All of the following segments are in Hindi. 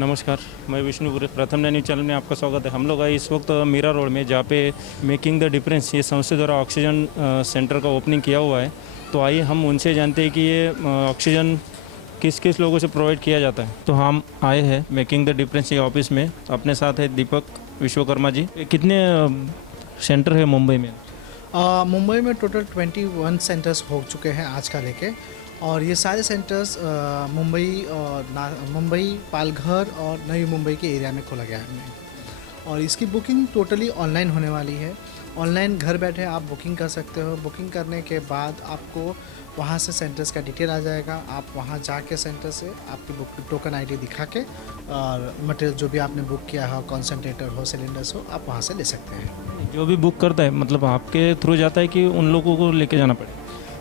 नमस्कार, मैं विष्णुपुरी प्रथम न्यूज़ चैनल में आपका स्वागत है। हम लोग आए इस वक्त मीरा रोड में, जहाँ पे मेकिंग द डिफरेंस ये संस्था द्वारा ऑक्सीजन सेंटर का ओपनिंग किया हुआ है। तो आइए हम उनसे जानते हैं कि ये ऑक्सीजन किस किस लोगों से प्रोवाइड किया जाता है। तो हम आए हैं मेकिंग द डिफरेंस ये ऑफिस में। अपने साथ है दीपक विश्वकर्मा जी। ये कितने सेंटर है मुंबई में? मुंबई में टोटल 21 सेंटर्स हो चुके हैं आज का लेके। और ये सारे सेंटर्स मुंबई, पालघर और नई मुंबई के एरिया में खोला गया है हमने। और इसकी बुकिंग टोटली ऑनलाइन होने वाली है। ऑनलाइन घर बैठे आप बुकिंग कर सकते हो। बुकिंग करने के बाद आपको वहाँ से सेंटर्स का डिटेल आ जाएगा। आप वहाँ जाके सेंटर से आपकी बुक टोकन आईडी दिखा के और मटेरियल जो भी आपने बुक किया हो, कॉन्सेंट्रेटर हो, सिलेंडर्स हो, आप वहाँ से ले सकते हैं। जो भी बुक करता है मतलब आपके थ्रू जाता है कि उन लोगों को लेके जाना पड़ेगा?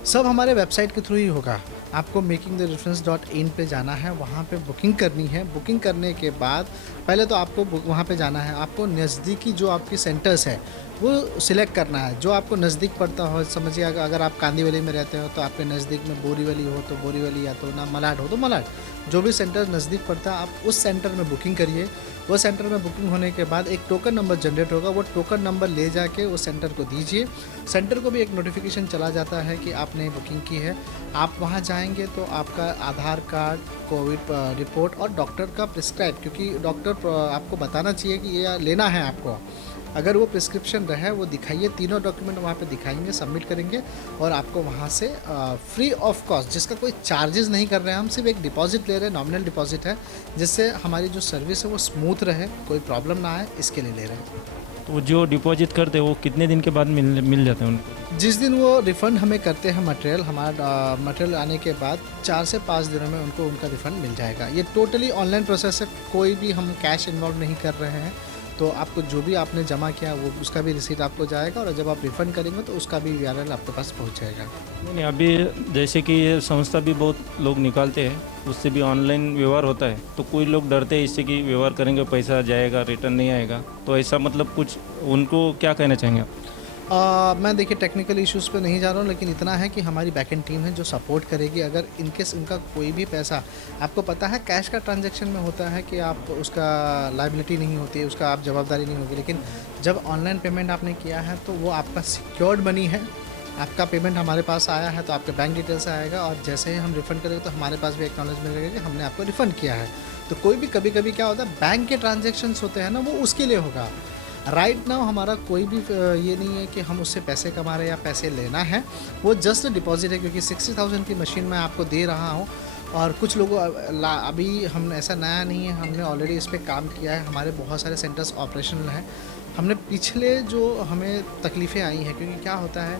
सब हमारे वेबसाइट के थ्रू ही होगा। आपको makingthereference.in पे जाना है, वहाँ पे बुकिंग करनी है। बुकिंग करने के बाद पहले तो आपको वहाँ पे जाना है। आपको नज़दीकी जो आपकी सेंटर्स है वो सिलेक्ट करना है, जो आपको नज़दीक पड़ता हो। समझिए अगर आप कांदीवली में रहते हो तो आपके नज़दीक में बोरीवली हो तो बोरीवली, या तो ना मलाड हो तो मलाड, जो भी सेंटर नज़दीक पड़ता है आप उस सेंटर में बुकिंग करिए। वो सेंटर में बुकिंग होने के बाद एक टोकन नंबर जनरेट होगा। वो टोकन नंबर ले जाके उस सेंटर को दीजिए। सेंटर को भी एक नोटिफिकेशन चला जाता है कि आपने बुकिंग की है। आप वहाँ जाएंगे तो आपका आधार कार्ड, कोविड रिपोर्ट और डॉक्टर का प्रिस्क्राइब, क्योंकि डॉक्टर आपको बताना चाहिए कि ये लेना है आपको। अगर वो प्रिस्क्रिप्शन रहे वो दिखाइए। तीनों डॉक्यूमेंट वहाँ पे दिखाएंगे, सबमिट करेंगे और आपको वहाँ से फ्री ऑफ कॉस्ट, जिसका कोई चार्जेस नहीं कर रहे हैं, हम सिर्फ एक डिपॉजिट ले रहे हैं, नॉमिनल डिपॉजिट है, जिससे हमारी जो सर्विस है वो स्मूथ रहे, कोई प्रॉब्लम ना आए, इसके लिए ले रहे हैं। तो जो डिपॉजिट करते हैं वो कितने दिन के बाद मिल जाते हैं उनको? जिस दिन वो रिफ़ंड हमें करते हैं मटेरियल, हमारा मटेरियल आने के बाद 4 से 5 दिनों में उनको उनका रिफ़ंड मिल जाएगा। ये टोटली ऑनलाइन प्रोसेस है, कोई भी हम कैश इन्वॉल्व नहीं कर रहे हैं। तो आपको जो भी आपने जमा किया वो उसका भी रिसीट आपको जाएगा, और जब आप रिफ़ंड करेंगे तो उसका भी URL आपके पास पहुंच जाएगा। नहीं, अभी जैसे कि ये संस्था भी बहुत लोग निकालते हैं, उससे भी ऑनलाइन व्यवहार होता है, तो कोई लोग डरते हैं इससे कि व्यवहार करेंगे पैसा जाएगा, रिटर्न नहीं आएगा। तो ऐसा मतलब कुछ उनको क्या कहना चाहेंगे आप? मैं देखिए टेक्निकल इश्यूज़ पे नहीं जा रहा हूँ, लेकिन इतना है कि हमारी बैकएंड टीम है जो सपोर्ट करेगी। अगर इनकेस उनका कोई भी पैसा, आपको पता है कैश का ट्रांजैक्शन में होता है कि आप उसका लायबिलिटी नहीं होती है, उसका आप जवाबदारी नहीं होगी। लेकिन जब ऑनलाइन पेमेंट आपने किया है तो वो आपका सिक्योर्ड मनी है। आपका पेमेंट हमारे पास आया है तो आपके बैंक डिटेल्स आएगा, और जैसे ही हम रिफ़ंड करेंगे तो हमारे पास भी एक्नॉलेजमेंट रहेगा कि हमने आपको रिफ़ंड किया है। तो कोई भी कभी कभी क्या होता है, बैंक के ट्रांजेक्शन्स होते हैं ना, वो उसके लिए होगा। राइट नाउ हमारा कोई भी ये नहीं है कि हम उससे पैसे कमा रहे हैं या पैसे लेना है। वो जस्ट डिपॉजिट है, क्योंकि 60,000 की मशीन मैं आपको दे रहा हूँ। और कुछ लोगों अभी हम ऐसा नया नहीं है, हमने ऑलरेडी इस पे काम किया है। हमारे बहुत सारे सेंटर्स ऑपरेशनल हैं। हमने पिछले जो हमें तकलीफ़ें आई हैं, क्योंकि क्या होता है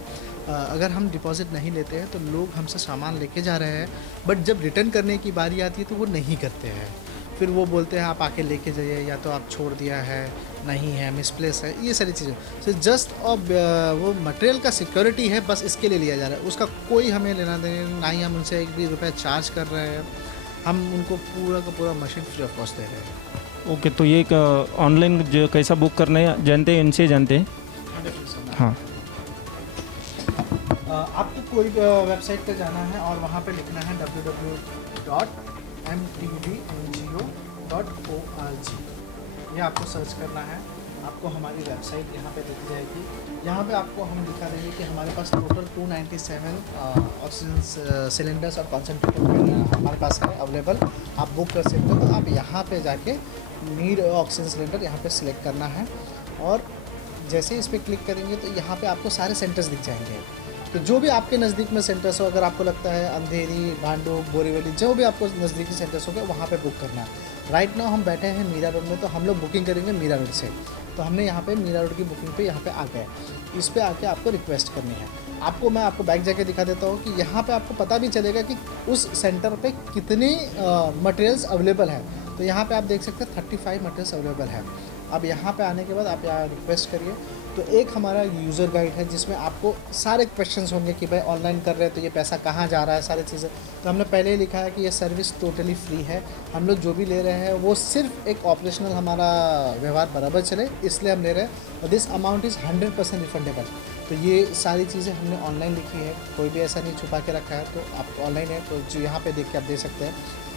अगर हम डिपॉज़िट नहीं लेते हैं तो लोग हमसे सामान लेके जा रहे हैं, बट जब रिटर्न करने की बारी आती है तो वो नहीं करते हैं। फिर वो बोलते हैं आप आके लेके जाइए, या तो आप छोड़ दिया है, नहीं है, मिसप्लेस है, ये सारी चीज़ें। सो जस्ट वो मटेरियल का सिक्योरिटी है, बस इसके लिए लिया जा रहा है। उसका कोई हमें लेना देना, ना ही हम उनसे एक भी रुपया चार्ज कर रहे हैं। हम उनको पूरा का पूरा मशीन फ्री ऑफ कॉस्ट दे रहे हैं। ओके, तो ये ऑनलाइन जो कैसा बुक करना है जानते हैं, इनसे जानते हैं। 100% हाँ, आपको कोई वेबसाइट पे जाना है और वहाँ पे लिखना है www.mtbngo.org। ये आपको सर्च करना है। आपको हमारी वेबसाइट यहाँ पे दिख जाएगी। यहाँ पे आपको हम दिखा देंगे कि हमारे पास टोटल 297 ऑक्सीजन सिलेंडर्स और कॉन्सेंट्रेटर हमारे पास है अवेलेबल। आप बुक कर सकते हो। तो आप यहाँ पे जाके नीड ऑक्सीजन सिलेंडर यहाँ पे सिलेक्ट करना है, और जैसे इस पर क्लिक करेंगे तो यहाँ पे आपको सारे सेंटर्स दिख जाएंगे। तो जो भी आपके नज़दीक में सेंटर्स हो, अगर आपको लगता है अंधेरी, भांडू, बोरीवली, जो भी आपको नज़दीकी सेंटर्स हो गए वहाँ पे बुक करना है। राइट नाउ हम बैठे हैं मीरा रोड में, तो हम लोग बुकिंग करेंगे मीरा रोड से। तो हमने यहाँ पे मीरा रोड की बुकिंग पे यहाँ पे आ गए। इस पे आके आपको रिक्वेस्ट करनी है। मैं आपको बैक जाके दिखा देता हूँ कि यहाँ पे आपको पता भी चलेगा कि उस सेंटर पे कितने मटेरियल्स अवेलेबल हैं। तो यहाँ पे आप देख सकते हैं 35 मटेरियल्स अवेलेबल है। अब यहाँ पे आने के बाद आप यहाँ रिक्वेस्ट करिए। तो एक हमारा यूज़र गाइड है जिसमें आपको सारे क्वेश्चंस होंगे कि भाई ऑनलाइन कर रहे हैं तो ये पैसा कहाँ जा रहा है, सारी चीज़ें। तो हमने पहले ही लिखा है कि ये सर्विस टोटली फ्री है। हम लोग जो भी ले रहे हैं वो सिर्फ एक ऑपरेशनल हमारा व्यवहार बराबर चले, इसलिए हम ले रहे हैं। और दिस अमाउंट इज़ 100% रिफंडेबल। तो ये सारी चीज़ें हमने ऑनलाइन लिखी है, कोई भी ऐसा नहीं छुपा के रखा है। तो आप ऑनलाइन है तो जो यहाँ पे देख के आप दे सकते हैं।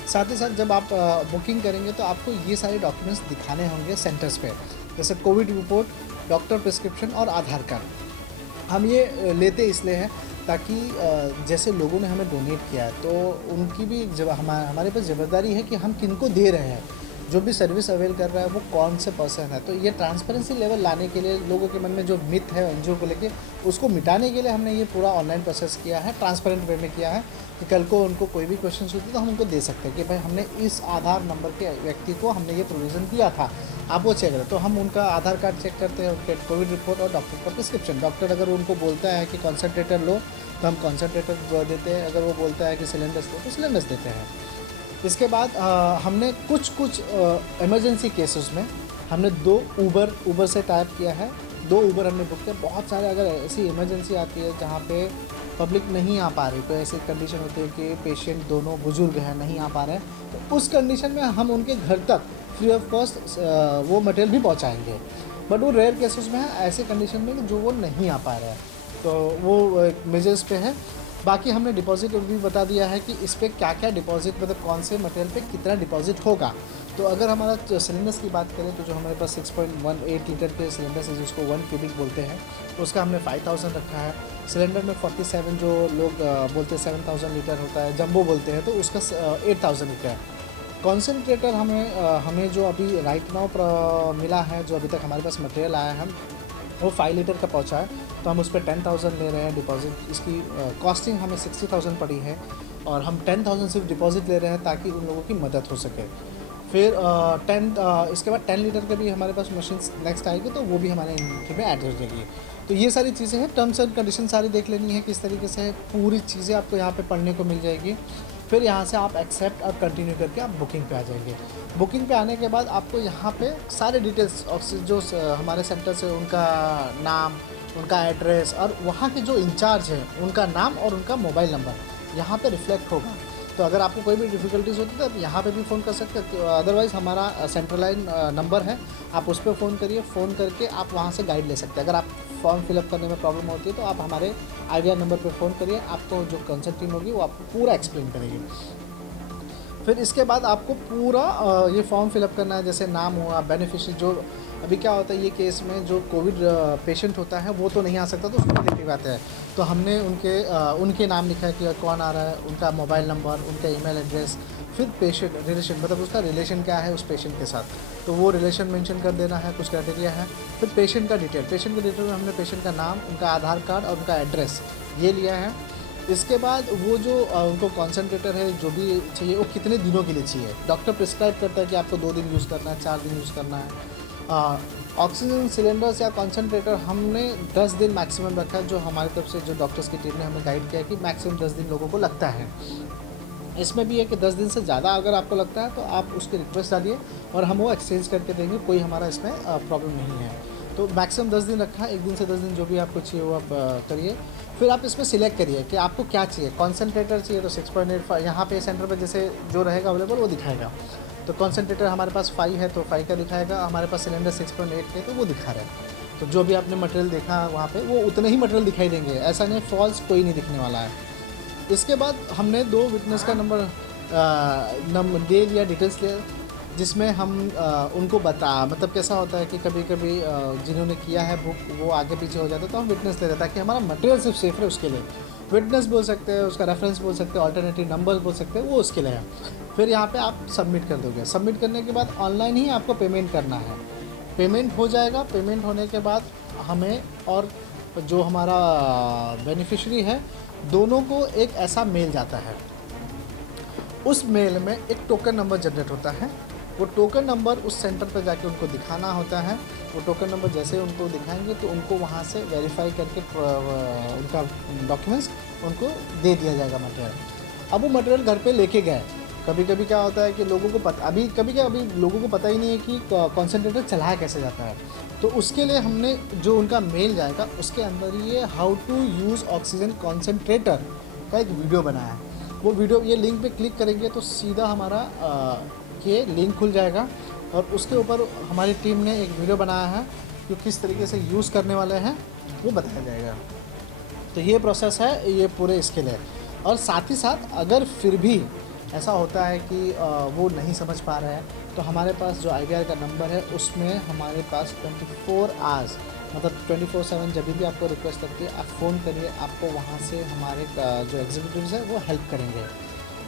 साथ ही साथ जब आप बुकिंग करेंगे तो आपको ये सारे डॉक्यूमेंट्स दिखाने होंगे सेंटर्स पे, जैसे कोविड रिपोर्ट, डॉक्टर प्रिस्क्रिप्शन और आधार कार्ड। हम ये लेते इसलिए हैं ताकि जैसे लोगों ने हमें डोनेट किया है तो उनकी भी जब हमारे पास जिम्मेदारी है कि हम किनको दे रहे हैं, जो भी सर्विस अवेल कर रहा है वो कौन से पर्सन है। तो ये ट्रांसपेरेंसी लेवल लाने के लिए, लोगों के मन में जो मिथ है एनजीओ को लेके, उसको मिटाने के लिए हमने ये पूरा ऑनलाइन प्रोसेस किया है, ट्रांसपेरेंट वे में किया है कि कल को उनको कोई भी क्वेश्चन होती तो हम उनको दे सकते हैं कि भाई हमने इस आधार नंबर के व्यक्ति को हमने ये प्रोविज़न दिया था, आप वो चेक करें। तो हम उनका आधार कार्ड चेक करते हैं, उनके कोविड रिपोर्ट और डॉक्टर का प्रिस्क्रिप्शन। डॉक्टर अगर उनको बोलता है कि कॉन्सनट्रेटर लो तो हम कॉन्सनट्रेटर देते हैं, अगर वो बोलता है कि सिलेंडर्स लो तो सिलेंडर्स देते हैं। इसके बाद हमने कुछ इमरजेंसी केसेस में हमने 2 ऊबर से टाइप किया है, 2 ऊबर हमने बुक किया। बहुत सारे अगर ऐसी इमरजेंसी आती है जहाँ पे पब्लिक नहीं आ पा रही, कोई ऐसी कंडीशन होती है कि पेशेंट दोनों बुजुर्ग हैं, नहीं आ पा रहे हैं, तो उस कंडीशन में हम उनके घर तक फ्री ऑफ कॉस्ट वो मटेरियल भी पहुँचाएँगे। बट वो रेयर केसेस में है, ऐसे कंडीशन में जो वो नहीं आ पा रहे हैं, तो वो मेजर्स पे है। बाकी हमने डिपॉजिट भी बता दिया है कि इस पर क्या क्या डिपॉजिट, मतलब कौन से मटेरियल पे कितना डिपॉजिट होगा। तो अगर हमारा सिलेंडर्स की बात करें तो जो हमारे पास 6.18 लीटर के सिलेंडर्स है जिसको 1 क्यूबिक बोलते हैं, उसका हमने 5000 रखा है। सिलेंडर में 47 जो लोग बोलते हैं 7000 लीटर होता है, जंबो बोलते हैं, तो उसका 8000 लीटर है। कॉन्सेंट्रेटर हमें जो अभी राइट नाउ मिला है, जो अभी तक हमारे पास मटेरियल आया है, वो 5 लीटर का पहुंचा है, तो हम उस पर 10,000 ले रहे हैं डिपॉजिट। इसकी कॉस्टिंग हमें 60,000 पड़ी है और हम 10,000 सिर्फ डिपॉजिट ले रहे हैं ताकि उन लोगों की मदद हो सके। फिर इसके बाद 10 लीटर के भी हमारे पास मशीन नेक्स्ट आएगी, तो वो भी हमारे इन्वेंट्री में ऐड हो जाएगी। तो ये सारी चीज़ें हैं, टर्म्स एंड कंडीशन सारी देख लेनी है किस तरीके से, पूरी चीज़ें आपको यहाँ पे पढ़ने को मिल जाएगी। फिर यहाँ से आप एक्सेप्ट और कंटिन्यू करके आप बुकिंग पे आ जाएंगे। बुकिंग पे आने के बाद आपको यहाँ पे सारे डिटेल्स जो हमारे सेंटर से, उनका नाम, उनका एड्रेस और वहाँ के जो इंचार्ज हैं उनका नाम और उनका मोबाइल नंबर यहाँ पे रिफ्लेक्ट होगा। तो अगर आपको कोई भी डिफ़िकल्टीज़ होती है तो आप यहाँ पे भी फ़ोन कर सकते हैं। अदरवाइज़ हमारा सेंट्रल लाइन नंबर है, आप उस पर फ़ोन करिए, फ़ोन करके आप वहाँ से गाइड ले सकते हैं। अगर आप फॉर्म फिलअप करने में प्रॉब्लम होती है तो आप हमारे आइडिया नंबर पे फ़ोन करिए, आपको जो कंसल्ट टीम होगी वो आपको पूरा एक्सप्लेन करेगी। फिर इसके बाद आपको पूरा ये फॉर्म फिलअप करना है, जैसे नाम हुआ, बेनिफिशियरी, जो अभी क्या होता है ये केस में जो कोविड पेशेंट होता है वो तो नहीं आ सकता, तो उसको लिखी बात है, तो हमने उनके नाम लिखा है कि कौन आ रहा है, उनका मोबाइल नंबर, उनका ईमेल एड्रेस, फिर पेशेंट रिलेशन, मतलब उसका रिलेशन क्या है उस पेशेंट के साथ, तो वो रिलेशन मेंशन कर देना है, कुछ क्राइटेरिया है। फिर पेशेंट का डिटेल में हमने पेशेंट का नाम, उनका आधार कार्ड और उनका एड्रेस ये लिया है। इसके बाद वो जो उनको कॉन्सेंट्रेटर है जो भी चाहिए वो कितने दिनों के लिए चाहिए, डॉक्टर प्रिस्क्राइब करता है कि आपको 2 दिन यूज़ करना है, 4 दिन यूज़ करना है। ऑक्सीजन सिलेंडर्स या कॉन्सेंट्रेटर हमने 10 दिन मैक्सिमम रखा है, जो हमारी तरफ से जो डॉक्टर्स की टीम ने हमें गाइड किया है कि मैक्सिमम 10 दिन लोगों को लगता है। इसमें भी है कि 10 दिन से ज़्यादा अगर आपको लगता है तो आप उसकी रिक्वेस्ट डालिए और हम वो एक्सचेंज करके देंगे, कोई हमारा इसमें प्रॉब्लम नहीं है। तो मैक्सिमम 10 दिन रखा है, 1 दिन से 10 दिन जो भी आपको चाहिए वो आप करिए। फिर आप इसमें सिलेक्ट करिए कि आपको क्या चाहिए। कॉन्सेंट्रेटर चाहिए तो 6.85 यहाँ पे सेंटर पे जैसे जो रहेगा अवेलेबल वो दिखाएगा। तो कॉन्सेंट्रेटर हमारे पास 5 है तो 5 का दिखाएगा, हमारे पास सिलेंडर 6.8 है तो वो दिखा रहा है। तो जो भी आपने मटेरियल देखा वहाँ पे वो उतने ही मटेरियल दिखाई देंगे, ऐसा नहीं फॉल्स कोई नहीं दिखने वाला है। इसके बाद हमने 2 विटनेस का नंबर दे लिया, डिटेल्स लिया, जिसमें हम उनको मतलब कैसा होता है कि कभी कभी जिन्होंने किया है बुक वो आगे पीछे हो जाता है, तो हम विटनेस ले रहे ताकि हमारा मटेरियल सिर्फ सेफ रहे, उसके लिए विटनेस बोल सकते हैं, उसका रेफरेंस बोल सकते हैं, ऑल्टरनेटिव नंबर बोल सकते हैं, वो उसके लिए है। फिर यहाँ पे आप सबमिट कर दोगे। सबमिट करने के बाद ऑनलाइन ही आपको पेमेंट करना है, पेमेंट हो जाएगा। पेमेंट होने के बाद हमें और जो हमारा बेनिफिशरी है दोनों को एक ऐसा मेल जाता है, उस मेल में एक टोकन नंबर जनरेट होता है। वो टोकन नंबर उस सेंटर पर जाके उनको दिखाना होता है। वो टोकन नंबर जैसे उनको दिखाएंगे तो उनको वहाँ से वेरीफाई करके उनका डॉक्यूमेंट्स उनको दे दिया जाएगा मटेरियल। अब वो मटेरियल घर पे लेके गए। कभी कभी क्या होता है कि लोगों को अभी लोगों को पता ही नहीं है कि कॉन्सेंट्रेटर चलाया कैसे जाता है, तो उसके लिए हमने जो उनका मेल जाएगा उसके अंदर ये how to use oxygen concentrator का एक वीडियो बनाया है। वो वीडियो, ये लिंक पे क्लिक करेंगे तो सीधा हमारा ये लिंक खुल जाएगा और उसके ऊपर हमारी टीम ने एक वीडियो बनाया है जो किस तरीके से यूज़ करने वाले हैं वो बताया जाएगा। तो ये प्रोसेस है ये पूरे इसके लिए। और साथ ही साथ अगर फिर भी ऐसा होता है कि वो नहीं समझ पा रहे हैं, तो हमारे पास जो IVR का नंबर है उसमें हमारे पास 24 आवर्स मतलब 24/7 जब भी आपको रिक्वेस्ट लगती है आप फ़ोन करिए, आपको वहाँ से हमारे जो एग्जीक्यूटिव्स हैं वो हेल्प करेंगे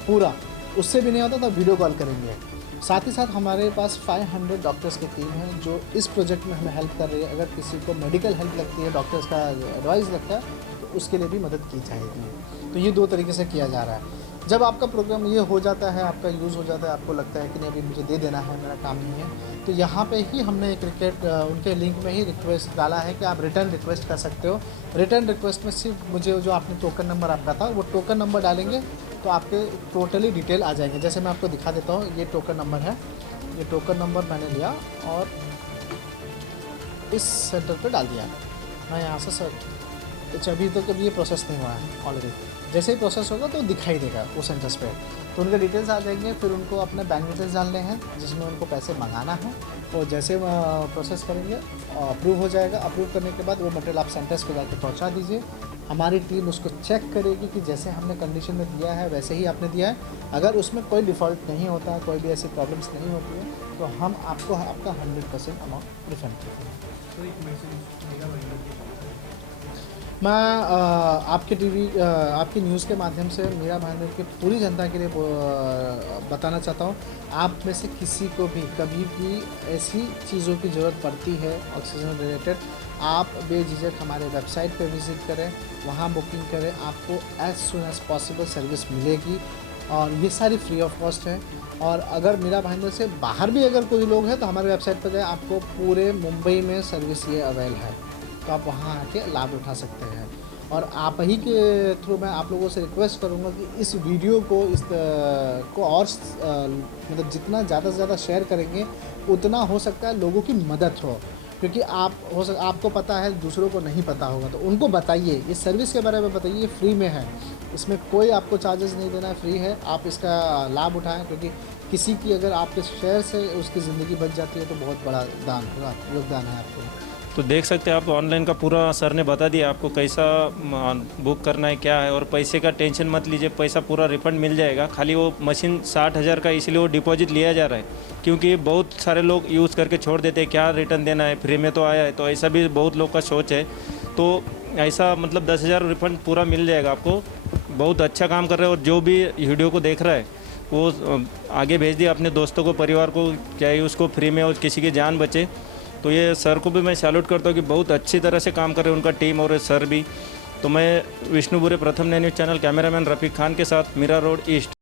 पूरा। उससे भी नहीं होता तो वीडियो कॉल करेंगे। साथ ही साथ हमारे पास 500 डॉक्टर्स की टीम है जो इस प्रोजेक्ट में हमें हेल्प कर रही है। अगर किसी को मेडिकल हेल्प लगती है, डॉक्टर्स का एडवाइस लगता है, तो उसके लिए भी मदद की जाएगी। तो ये 2 तरीके से किया जा रहा है। जब आपका प्रोग्राम ये हो जाता है, आपका यूज़ हो जाता है, आपको लगता है कि नहीं अभी मुझे दे देना है, मेरा काम नहीं है, तो यहाँ पे ही हमने एक उनके लिंक में ही रिक्वेस्ट डाला है कि आप रिटर्न रिक्वेस्ट कर सकते हो। रिटर्न रिक्वेस्ट में सिर्फ मुझे जो आपने टोकन नंबर आपका था वो टोकन नंबर डालेंगे तो आपके टोटली डिटेल आ जाएंगे। जैसे मैं आपको दिखा देता हूँ, ये टोकन नंबर है, ये टोकन नंबर मैंने लिया और इस सेंटर पे डाल दिया। मैं यहाँ से सर अच्छा अभी तो कभी ये प्रोसेस नहीं हुआ है ऑलरेडी, जैसे ही प्रोसेस होगा तो दिखाई देगा वो सेंटर्स पे, तो उनके डिटेल्स आ जाएंगे। फिर उनको अपने बैंक डिटेल्स डालने हैं जिसमें उनको पैसे मंगाना है, और जैसे प्रोसेस करेंगे अप्रूव हो जाएगा। अप्रूव करने के बाद वो मटेरियल आप सेंटर्स पे जाकर पहुंचा दीजिए। हमारी टीम उसको चेक करेगी कि जैसे हमने कंडीशन में दिया है वैसे ही आपने दिया है। अगर उसमें कोई डिफ़ॉल्ट नहीं होता, कोई भी ऐसी प्रॉब्लम्स नहीं होती है, तो हम आपको आपका 100% अमाउंट रिफंड करते हैं। मैं आपकी न्यूज़ के माध्यम से मीरा भाईंदर की पूरी जनता के लिए बताना चाहता हूँ, आप में से किसी को भी कभी भी ऐसी चीज़ों की ज़रूरत पड़ती है ऑक्सीजन रिलेटेड, आप बेझिझक हमारे वेबसाइट पे विज़िट करें, वहाँ बुकिंग करें, आपको as soon as possible service मिलेगी और ये सारी फ्री ऑफ कॉस्ट है। और अगर मीरा भाईंदर से बाहर भी अगर कोई लोग हैं तो हमारे वेबसाइट पर जाए, आपको पूरे मुंबई में सर्विस ये अवेल है, तो आप वहाँ आके लाभ उठा सकते हैं। और आप ही के थ्रू मैं आप लोगों से रिक्वेस्ट करूँगा कि इस वीडियो को और मतलब जितना ज़्यादा से ज़्यादा शेयर करेंगे उतना हो सकता है लोगों की मदद हो, क्योंकि आपको पता है दूसरों को नहीं पता होगा, तो उनको बताइए, इस सर्विस के बारे में बताइए, फ्री में है, इसमें कोई आपको चार्जेस नहीं देना है, फ्री है, आप इसका लाभ उठाएं, क्योंकि किसी की अगर आपके शेयर से उसकी ज़िंदगी बच जाती है तो बहुत बड़ा योगदान है आपको। तो देख सकते हैं आप, ऑनलाइन का पूरा सर ने बता दिया आपको कैसा बुक करना है, क्या है, और पैसे का टेंशन मत लीजिए, पैसा पूरा रिफंड मिल जाएगा। खाली वो मशीन 60,000 का इसलिए वो डिपॉजिट लिया जा रहा है, क्योंकि बहुत सारे लोग यूज़ करके छोड़ देते हैं, क्या रिटर्न देना है, फ्री में तो आया है, तो ऐसा भी बहुत लोग का सोच है। तो ऐसा मतलब 10,000 रिफंड पूरा मिल जाएगा आपको। बहुत अच्छा काम कर रहे हैं, और जो भी वीडियो को देख रहा है वो आगे भेज दिया अपने दोस्तों को, परिवार को, क्या ही उसको फ्री में और किसी की जान बचे। तो ये सर को भी मैं सैल्यूट करता हूँ कि बहुत अच्छी तरह से काम कर रहे हैं उनका टीम और सर भी। तो मैं विष्णुपुरी प्रथम न्यूज़ चैनल कैमरामैन रफ़ीक खान के साथ मीरा रोड ईस्ट।